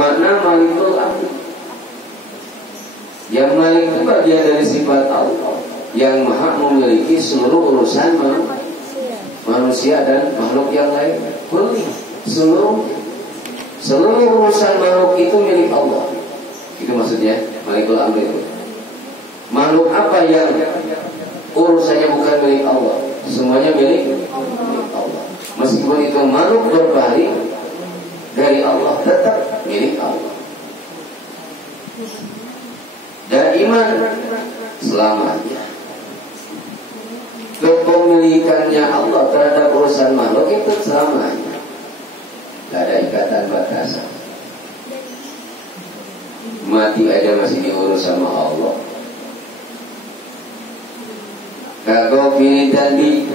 makna Malikul Amri. Yang Malik itu bagian dari sifat Allah yang maha memiliki seluruh urusan manusia dan makhluk yang lain. Seluruh urusan makhluk itu milik Allah. Itu maksudnya Malikul Amri itu. Makhluk apa yang urusannya bukan milik Allah, semuanya milik Allah. Meskipun itu makhluk berpaling dari Allah, tetap milik Allah. Dan iman selamanya. Kepemilikannya Allah terhadap urusan makhluk itu selamanya. Tidak ada ikatan batasan. Mati aja masih diurus sama Allah. Kagok pilih tadi.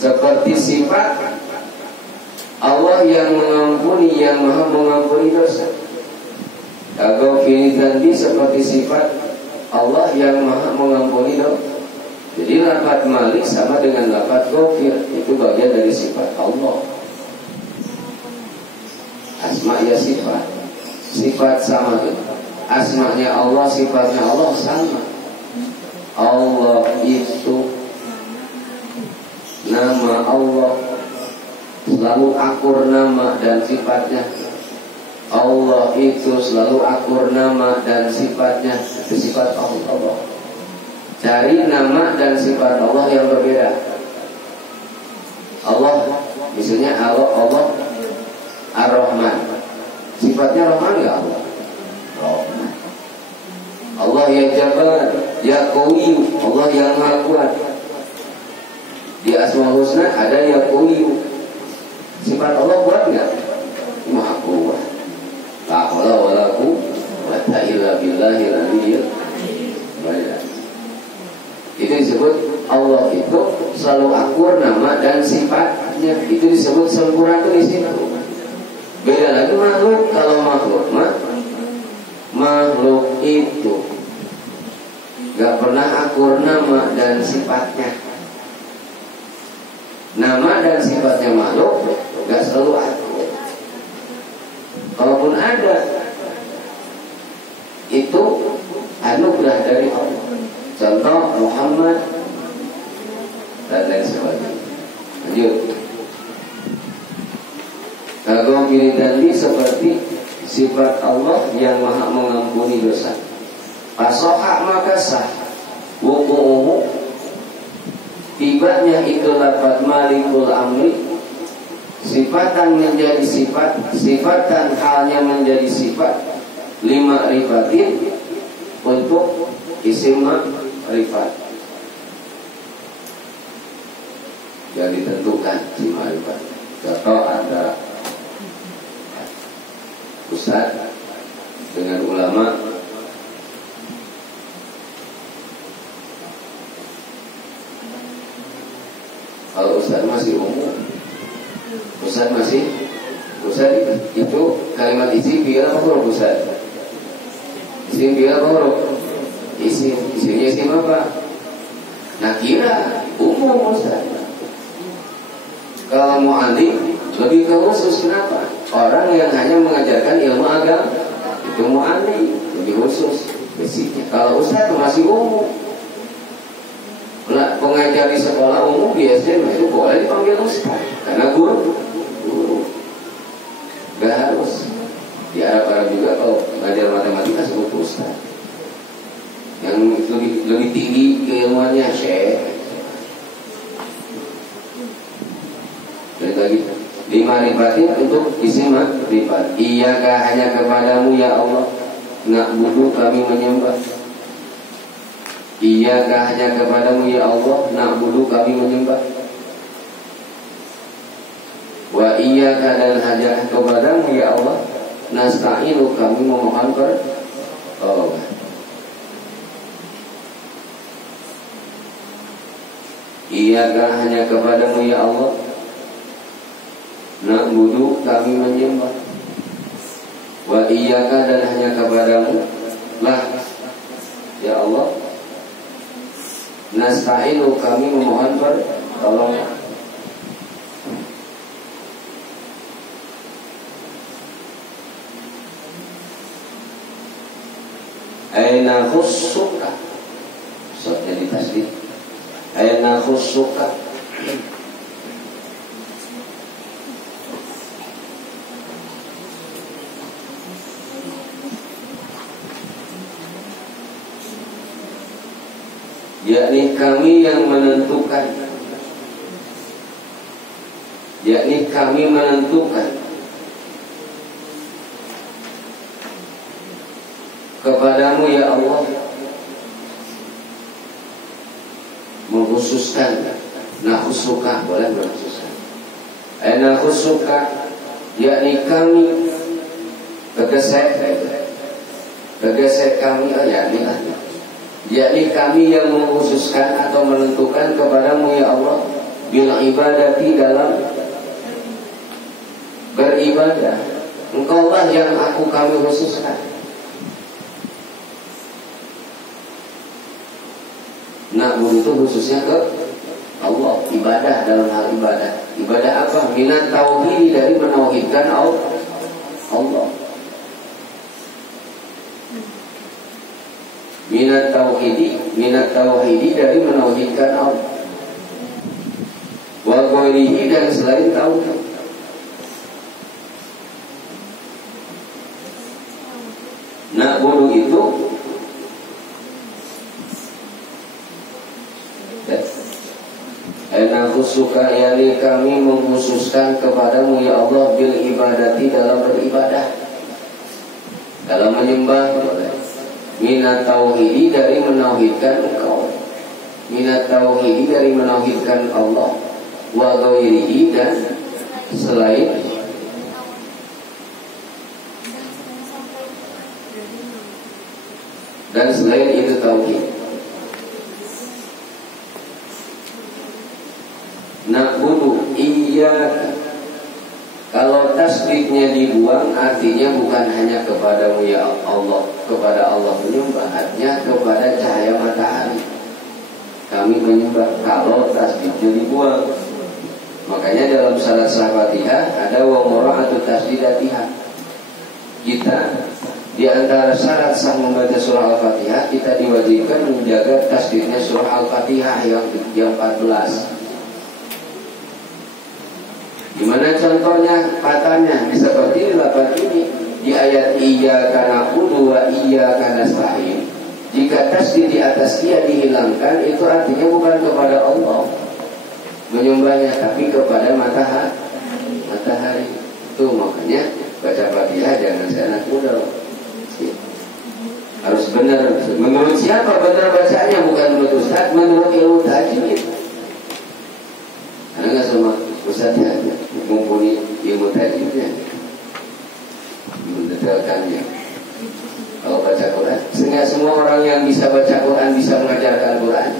Seperti sifat Allah yang mengampuni, yang maha mengampuni dosa. Kagok pilih tadi seperti sifat Allah yang maha mengampuni dosa. Jadi lafaz Malik sama dengan lafaz Ghafir, itu bagian dari sifat Allah. Asma ya sifat, sifat sama gitu. Asmanya Allah, sifatnya Allah sama. Allah itu, nama Allah selalu akur nama dan sifatnya. Allah itu selalu akur nama dan sifatnya. Itu sifat Allah. Cari nama dan sifat Allah yang berbeda. Allah, misalnya Allah Ar-Rahman, sifatnya Rahman nggak Allah? Rahman. Allah yang Jabbar, ya Qawi, Allah yang Maha Kuat. Di Asmaul Husna ada ya Qawi. Sifat Allah kuat nggak? Maha Kuat. La haula wala quwwata illa billahil aliyyil azim. Itu disebut Allah itu selalu akur nama dan sifatnya. Itu disebut sempurna itu di situ. Beda lagi makhluk. Kalau makhluk itu gak pernah akur nama dan sifatnya. Nama dan sifatnya makhluk gak selalu akur. Kalaupun ada, itu anugerah dari Allah. Contoh Muhammad dan lain sebagainya. Lanjut. Kagok kiri tadi seperti sifat Allah yang maha mengampuni dosa. Pasohak maka sah. Wuku'uhu, tibanya itu lafaz Malikul Amri. Sifatan menjadi sifat, sifatan halnya menjadi sifat. 5 rifatin untuk isim rifat yang ditentukan si ma'rifat. Contoh ada ustaz dengan ulama, kalau ustaz masih umum, ustaz itu kalimat isim bila huruf ustaz. Isim bila huruf. Isinya isim apa? Nakira, umum Ustaz. Kalau mu'alim lebih ke khusus. Kenapa? Orang yang hanya mengajarkan ilmu agama itu mu'alim, lebih khusus basicnya. Kalau Ustaz itu masih umum. Nah, pengajar di sekolah umum biasanya itu boleh dipanggil Ustaz karena guru. Gak harus. Di Arab juga kalau mengajar matematika sebut Ustaz. Yang lebih tinggi keilmuannya Syekh. Dan lagi 5 rifatin untuk isim rifat. Iyaka hanya kepadamu ya Allah na'budu kami menyembah. Iyaka hanya kepadamu ya Allah na'budu kami menyembah. Wa iyaka dan hanya kepadamu ya Allah nasta'inu kami memohon pertolongan. Iyaka hanya kepadamu ya Allah na'budu kami menyembah. Wa iyaka dan hanya kepadamu lah ya Allah nasta'inu kami memohon pertolongan. khussuka. Maksudnya di tasdid. Aina khussuka. Yakni kami yang menentukan, yakni kami menentukan kepadamu ya Allah, mengkhususkan, nakhusuka, boleh mengkhususkan, nakhusuka, yakni kami, tegesek kami, yakni kami yang mengkhususkan atau menentukan kepadamu ya Allah, bil ibadati, dalam beribadah. Engkaulah yang kami khususkan. Na'budu itu khususnya ke Allah, ibadah, dalam hal ibadah. Ibadah apa? Minat tauhid, dari menauhidkan Allah. Minat tauhidi dari menauhidkan Allah. Wa ghairihi, dan selain tauhid. Na'budu itu khusuka, yakni kami mengkhususkan kepadamu ya Allah, bil ibadati, dalam beribadah, dalam menyembah. Minat tauhidi, dari menauhidkan Engkau. Minat tauhidi, dari menauhidkan Allah. Wa ghairihi, dan selain itu tauhid. Na'budu iyyaka, kalau tasdidnya dibuang, artinya bukan hanya kepadamu ya Allah, kepada Allah menyembah, artinya kepada cahaya matahari kami menyembah. Kalau tasdidnya dibuang, makanya dalam syarat Fatihah ada wa mura'atu tasdidatiha. Kita di antara syarat sah membaca surah Al-Fatihah, kita diwajibkan menjaga tasdidnya surah Al-Fatihah yang 14. Gimana contohnya, patahnya? Seperti lafaz ini di ayat iyyaka na'budu wa iyyaka nasta'in. Jika tasdid di atas dia dihilangkan, itu artinya bukan kepada Allah menyembahnya, tapi kepada matahari. Itu makanya baca Fatihah jangan seenak mudah. Harus benar. Menurut siapa benar bacanya? Bukan menurut Ustaz, menurut ilmu tajwid. Karena nggak semua Ustaznya mumpuni ilmu tajwidnya, mendetailkannya. Kalau baca Quran, sehingga semua orang yang bisa baca Quran bisa mengajarkan Quran.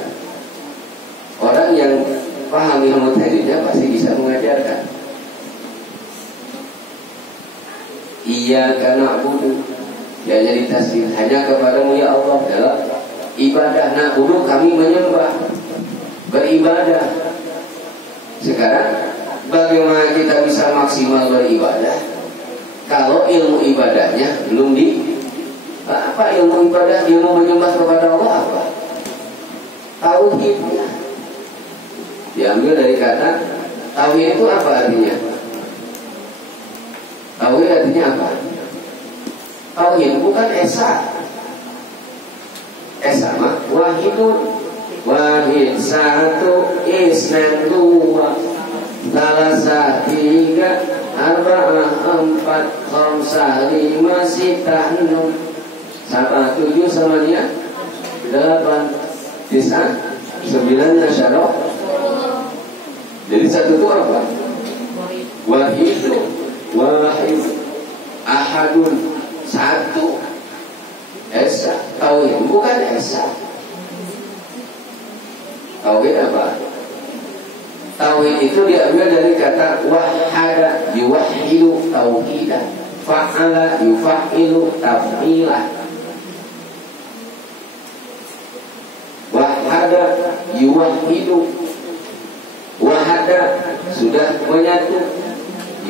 Orang yang paham ilmu tajwidnya pasti bisa mengajarkan. Iyyaka na'budu, ya, jadi tasbih hanya kepadamu ya Allah dalam ibadah. Na'budu, kami menyembah, beribadah. Sekarang bagaimana kita bisa maksimal beribadah kalau ilmu ibadahnya belum apa ilmu ibadah, ilmu menyembah kepada Allah apa? Tauhidnya. Diambil dari kata tauhid. Itu apa artinya? Tauhid artinya apa? Tauhid bukan esa. Esa mah wahidun, wahid satu, isnan dua, salasah tiga, arba'ah empat, khamsah lima, sitah enam, sab'ah tujuh, samanya delapan, tis'ah sembilan, asyara. Jadi satu itu apa? Wahidun, wahid, ahadun, satu. Esa, tauhid bukan esa. Tauhid apa? Tauhid itu diambil dari kata wahada, yuwahidu tauhidah, fa'ala yufa'ilu taf'ilah. Wahada yuwahidu, wahada sudah menyatu,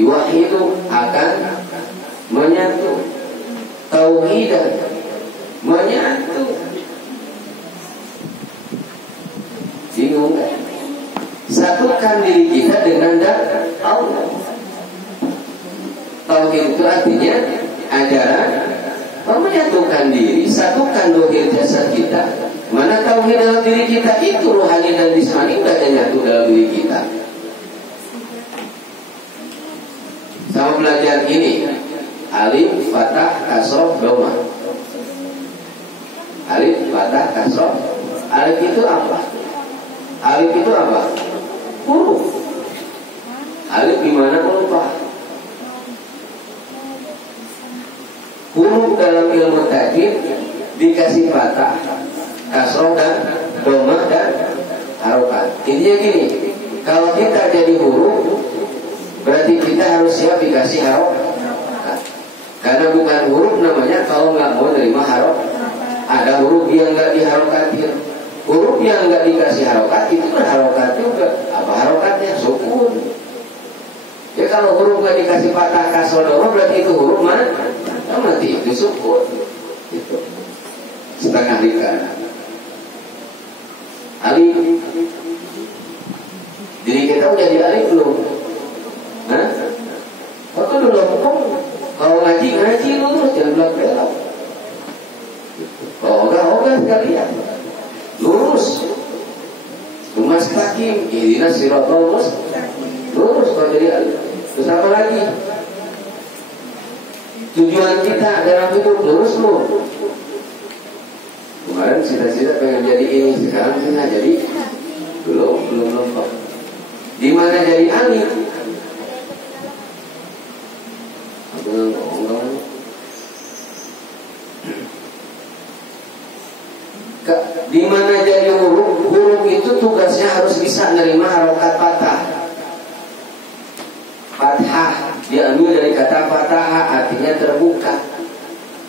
yuwahidu akan menyatu, tauhidah menyatu. Bingung kan? Satukan diri kita dengan Allah. Tauhid itu artinya ajaran menyatukan diri, satukan dohir jasad kita. Mana tauhid dalam diri kita itu rohani dan jismani udah nyatu dalam diri kita. Sama belajar ini, alif, fathah, kasroh, doma. Alif, fathah, kasroh. Alif itu apa? Alif itu apa? Huruf. Alif gimana lupa? Huruf dalam ilmu tajwid dikasih fathah, kasroh dan doma dan harokat. Intinya gini, kalau kita jadi huruf, berarti kita harus siap dikasih harokat. Karena bukan huruf namanya kalau nggak mau nerima harokat. Ada huruf yang nggak diharokatin. Huruf yang nggak dikasih harokat itu berharokat juga. Apa harokatnya? Sukun. Ya kalau huruf nggak dikasih fathah, kasroh, doma, berarti itu huruf mana? Mati itu sukun. Itu setengah lingkaran. Alif. Diri kita udah di alif belum? Hah? Waktu dulu hukum kalau ngaji lurus, jangan belak-belak. Kalau ogah sekalian lurus. Mustaqim, ihdinas siratal mustaqim. Lurus kalau jadi alif. Terus apa lagi? Tujuan kita dalam hidup lurus loh. Kemarin cita-cita pengen jadi ini, sekarang kita jadi belum. Di mana jadi alif? Di mana jadi huruf? Huruf itu tugasnya harus bisa menerima harokat fathah. Fathah diambil dari kata fathah, artinya terbuka.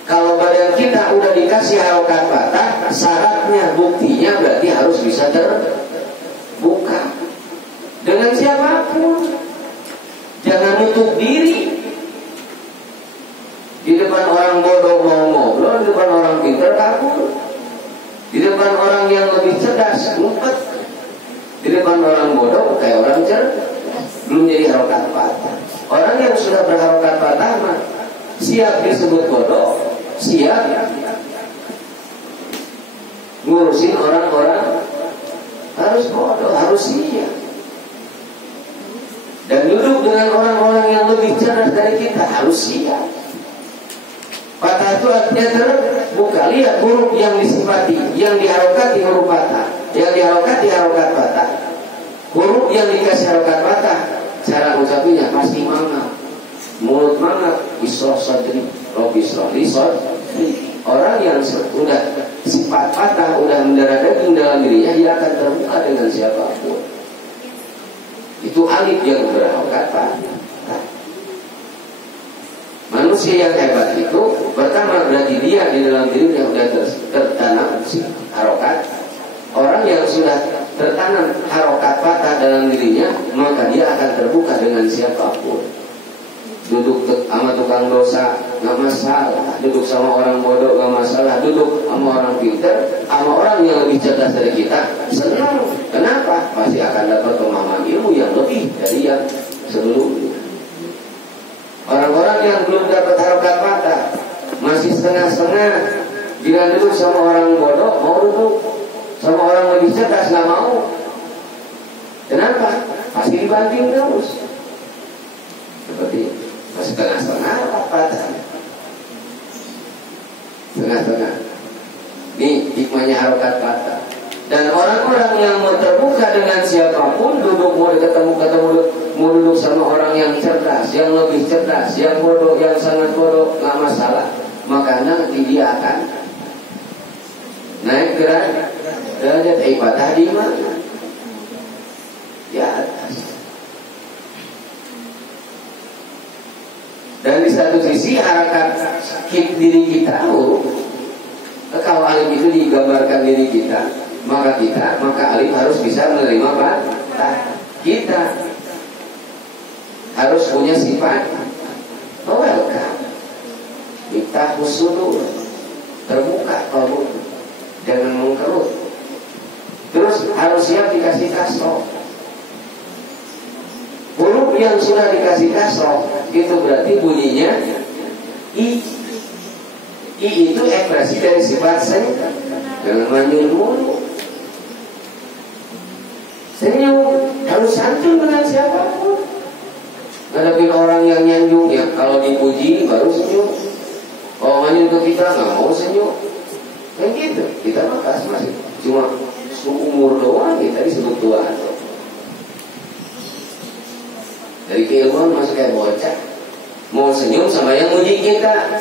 Kalau badan kita udah dikasih harokat fathah, syaratnya, buktinya berarti harus bisa terbuka dengan siapapun. Jangan nutup diri. Di depan orang bodoh mau ngobrol, di depan orang pintar kabur. Di depan orang yang lebih cerdas ngumpet. Di depan orang bodoh kayak orang cerdas. Belum jadi harokat fathah. Orang yang sudah berharokat fathah mah siap disebut bodoh, siap ngurusin orang-orang harus bodoh, harus siap. Dan duduk dengan orang-orang yang lebih cerdas dari kita harus siap. Fathah itu artinya terbuka. Lihat huruf yang disifati, yang diharokati huruf fathah, yang diharokati harokat fathah. Huruf yang dikasih harokat fathah, cara ucapinya pasti mangap, mulut mangap, isroh sadri, rob isroh lisod. Orang yang sudah sifat fathah, udah mendarah daging dalam dirinya, dia akan terbuka dengan siapapun. Itu alif yang berharokat fathah. Manusia yang hebat itu pertama berarti dia di dalam diri yang sudah tertanam harokat. Orang yang sudah tertanam harokat fathah dalam dirinya, maka dia akan terbuka dengan siapapun. Duduk sama tukang dosa nggak masalah, duduk sama orang bodoh nggak masalah, duduk sama orang pintar, sama orang yang lebih cerdas dari kita, senang. Kenapa? Pasti akan dapat pemahaman ilmu yang lebih dari yang sebelumnya. Orang-orang yang belum dapat harokat fathah, masih setengah-setengah, bila duduk sama orang bodoh mau duduk, sama orang lebih cerdas nggak mau. Kenapa? Pasti dibanting terus. Seperti masih setengah-setengah fathah, setengah-setengah. Ini hikmahnya harokat fathah. Dan orang-orang yang mau terbuka dengan siapapun, duduk mau ketemu mau duduk sama orang yang cerdas, yang lebih cerdas, yang bodoh, yang sangat bodoh, nggak masalah. Maka nanti dia akan naik derajat ibadah di mana? Di atas. Dan di satu sisi harakat diri kita, kalau alif itu digambarkan diri kita, maka alif harus bisa menerima fathah. Kita harus punya sifat welcome, kita sudur, terbuka kalbu, jangan mengkerut. Terus harus siap dikasih kasroh. Huruf yang sudah dikasih kasroh itu berarti bunyinya I. I itu ekspresi dari sifat senyum. Jangan manyun mulu. Senyum harus santun dengan siapapun. Ngadepin orang yang nyanjung ya, kalau dipuji baru senyum. Kalau manyun ke kita nggak mau senyum. Kan gitu. Kita makas masih cuma seumur doang, kita disebut tua. Dari keilmuan masih kayak bocah. Mau senyum sama yang muji kita.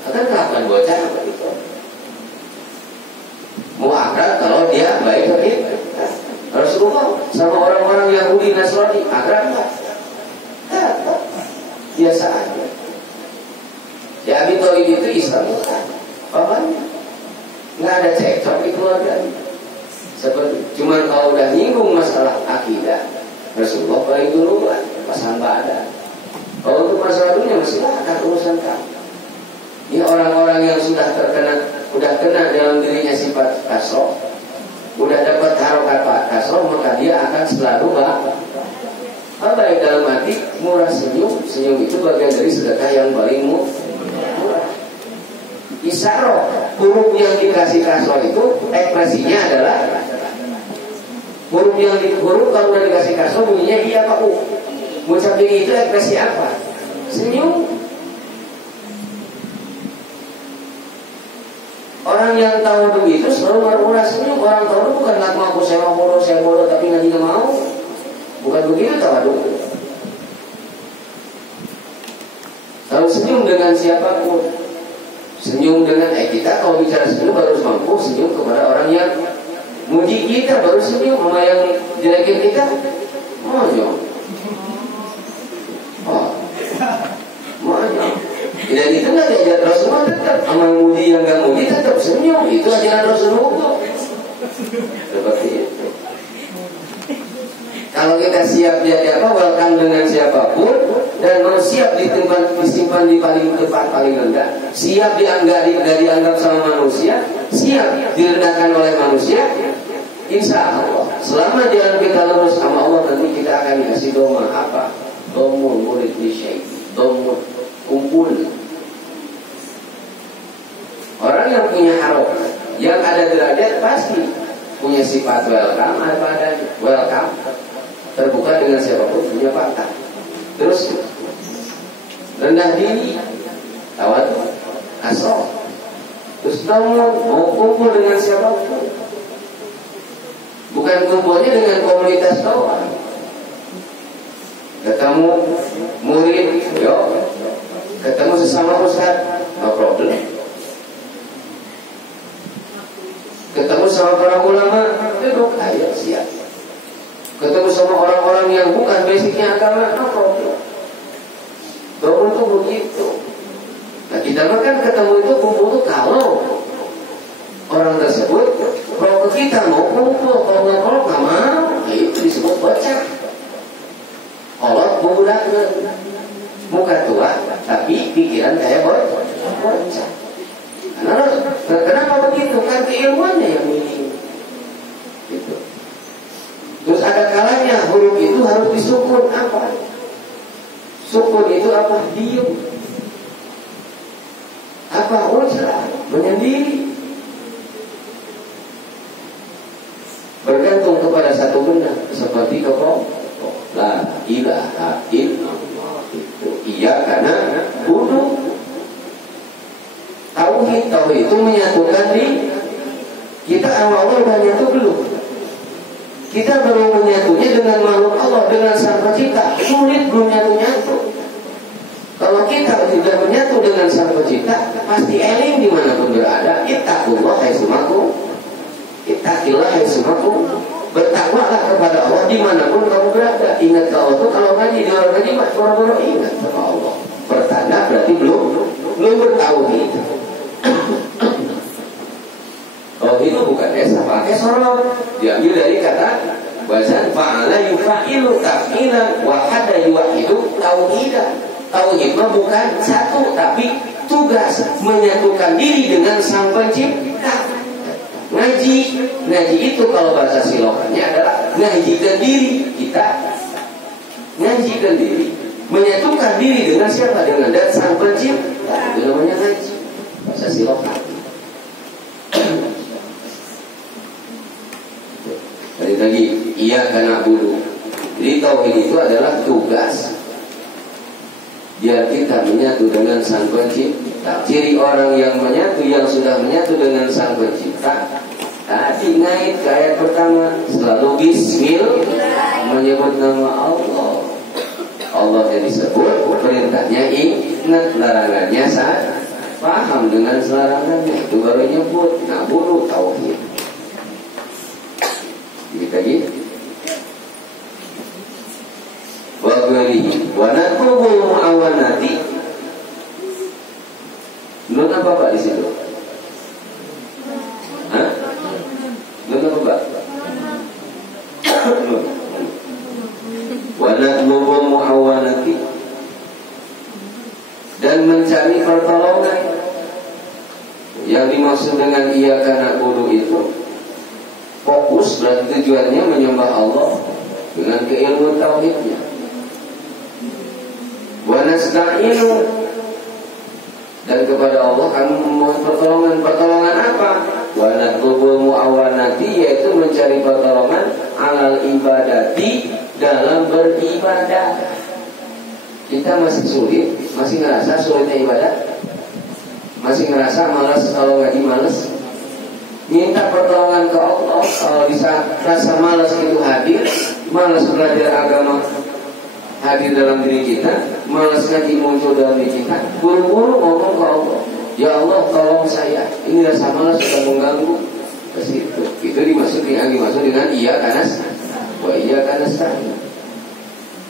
Akan kapan bocah apa itu? Mau akrab kalau dia baik ke kita. Rasulullah sama orang-orang Yahudi Nasrani akrab nggak? Biasa aja. Ya Abi Thalib itu Islam bukan? Pamannya nggak ada cekcok di keluarganya. Seperti cuman kalau udah nyinggung masalah akidah, Rasulullah paling duluan pasang badan. Kalau untuk masalah dunia masih akan urusan kamu. Ini orang-orang yang sudah terkena, udah kena dalam dirinya sifat kasroh, udah dapat harokat kasroh, maka dia akan selalu baik dalam hati, murah senyum. Senyum itu bagian dari sedekah yang paling murah. Isyarah, huruf yang dikasih kasroh itu ekspresinya adalah huruf kalau udah dikasih kasroh bunyinya iya apa u. Ngucapin itu ekspresi apa? Senyum. Orang yang tahu begitu selalu murah senyum. Orang tahu bukan ngaku aku saya bodoh tapi nggak mau. Bukan begitu tawadhu. Kalau senyum dengan siapapun, senyum dengan kita kalau bicara senyum harus mampu senyum kepada orang yang muji kita, baru senyum sama yang jelekin kita. Monyong. Monyong. Dan itu nggak diajar Rasulullah, tetap sama yang muji yang nggak muji tetap senyum. Itu ajaran Rasulullah. Seperti itu. Kalau kita siap jadi welcome dengan siapapun dan mau siap disimpan di paling depan paling rendah, siap dianggap sama manusia, siap direndahkan oleh manusia, insya Allah selama jalan kita lurus sama Allah nanti kita akan dikasih doma apa? Domul murid lisyai, domul kumpul. Orang yang punya harok, yang ada derajat pasti punya sifat welcome apa adanya, welcome. Terbuka dengan siapapun, punya fakta. Terus rendah diri, tawadhu, kasroh. Terus mau kumpul dengan siapapun. Bukan kumpulnya dengan komunitas doang. Ketemu murid, ketemu sesama ustaz, no problem. Ketemu sama para ulama, duduk, ayo siap. Ketemu sama orang-orang yang bukan basicnya agama, no problem. Kumpul itu begitu. Nah kita makan ketemu itu kumpul itu kalau orang tersebut kalau kita mau kumpul, kalau nggak mau, nah itu disebut bocah. Allah budak muka tua, tapi pikiran kayak bocah. Kenapa begitu? Kan keilmuannya yang minim. Gitu. Terus ada kalanya huruf itu harus disukun apa? Sukun itu apa? Diam. Apa? Ujrah. Menyendiri. Bergantung kepada satu benda. Seperti kelompok. La ilaha illallah. Itu iya karena bunuh. Tauhid itu menyatukan di kita sama Allah udah nyatu belum? Kita baru menyatunya dengan makhluk Allah, dengan sang pencipta. Sulit belum nyatu-nyatu. Kalau kita tidak menyatu dengan sang pencipta, pasti eling dimanapun berada. Ittaqullah haitsumakum. Ittaqillah haitsumakum. Bertakwalah kepada Allah dimanapun kamu berada. Ingat ke Allah itu kalau ngaji di luar ngaji, boro-boro ingat sama Allah. Pertanda berarti belum bertauhid. Oh itu bukan esa, pakai sorot. Diambil dari kata wazan fa'ala yufa'ilu taf'ilan wa hada yuwahidu tauhidan. Tauhid mah bukan satu, tapi tugas menyatukan diri dengan sang pencipta. Ngaji, ngaji itu kalau bahasa silokannya adalah ngajikan diri. Kita ngajikan diri, menyatukan diri dengan siapa? Dengan dan sang pencipta. Itu namanya ngaji, bahasa silokan. Balik lagi, iya karena bulu. Jadi tauhid itu adalah tugas biar kita menyatu dengan sang pencipta. Ciri orang yang menyatu, yang sudah menyatu dengan sang pencipta, tadi naik ke ayat pertama, selalu bismillah, menyebut nama Allah. Allah yang disebut, perintahnya ingat, larangannya saat paham dengan larangannya, itu baru nyebut. Nah, bulu tauhid. Kita gitu. Wa qalihi wa natubul muawanati. Nun apa Pak di situ? Hah? Nun apa Pak? Wa natubul muawanati, dan mencari pertolongan. Yang dimaksud dengan iyyaka na'budu itu fokus, berarti tujuannya menyembah Allah dengan keilmuan tauhidnya. Wa nasta'inu, dan kepada Allah kami memohon pertolongan. Pertolongan apa? Wa natlubul mu'awanati, yaitu mencari pertolongan alal ibadati, dalam beribadah. Kita masih sulit, masih ngerasa sulitnya ibadah, masih ngerasa malas kalau ngaji malas. Minta pertolongan ke Allah. Kalau bisa rasa malas itu hadir, malas belajar agama hadir dalam diri kita, malas ngaji muncul dalam diri kita, buru-buru ngomong ke Allah, ya Allah tolong saya, ini rasa malas sudah mengganggu. Ke situ. Itu dimaksud dengan iya kanas, wa iya kanas.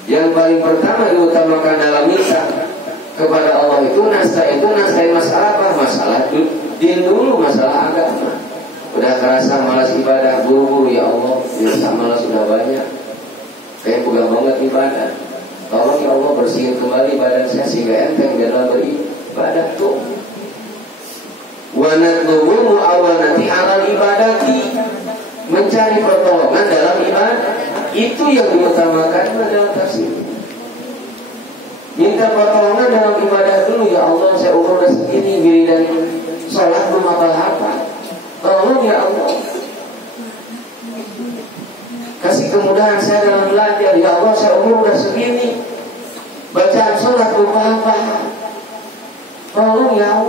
Yang paling pertama diutamakan dalam minta kepada Allah itu nasta'in masalah apa? Masalah din dulu, masalah agama. Udah kerasa malas ibadah, buru-buru, ya Allah, rasa malas sudah banyak, saya pegang banget ibadah. Tolong ya Allah bersihin kembali badan saya sehingga enteng dalam beribadah tuh. Wa natlubu mu'awanati alal ibadati, mencari pertolongan dalam ibadah. Itu yang diutamakan dalam tafsir. Minta pertolongan dalam ibadah dulu, ya Allah saya umur udah segini, wiridan sholat belum hafal-hafal, tolong ya Allah kasih kemudahan saya dalam belajar, ya Allah saya umur udah segini, bacaan sholat belum hafal, tolong ya Allah.